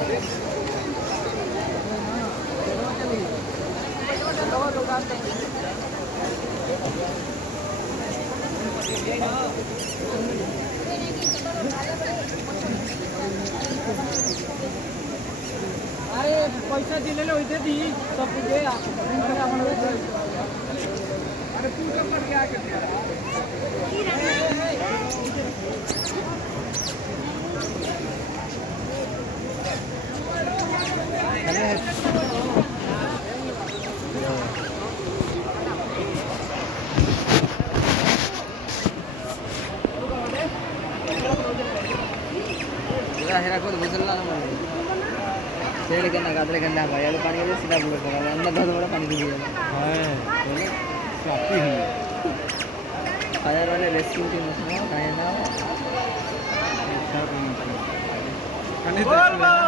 अरे पैसा दिलेले होते दी सब कुछ अरे पूजा पर क्या करते हेरा को बुझला ना शेड के ना गादरे गंदा भाई यार पानी के सीधा बोल रहा है अंदर बहुत बड़ा पानी गिर गया हां बोले काफी है फायर वाले रेस्क्यू टीम है ना है ना अच्छा कने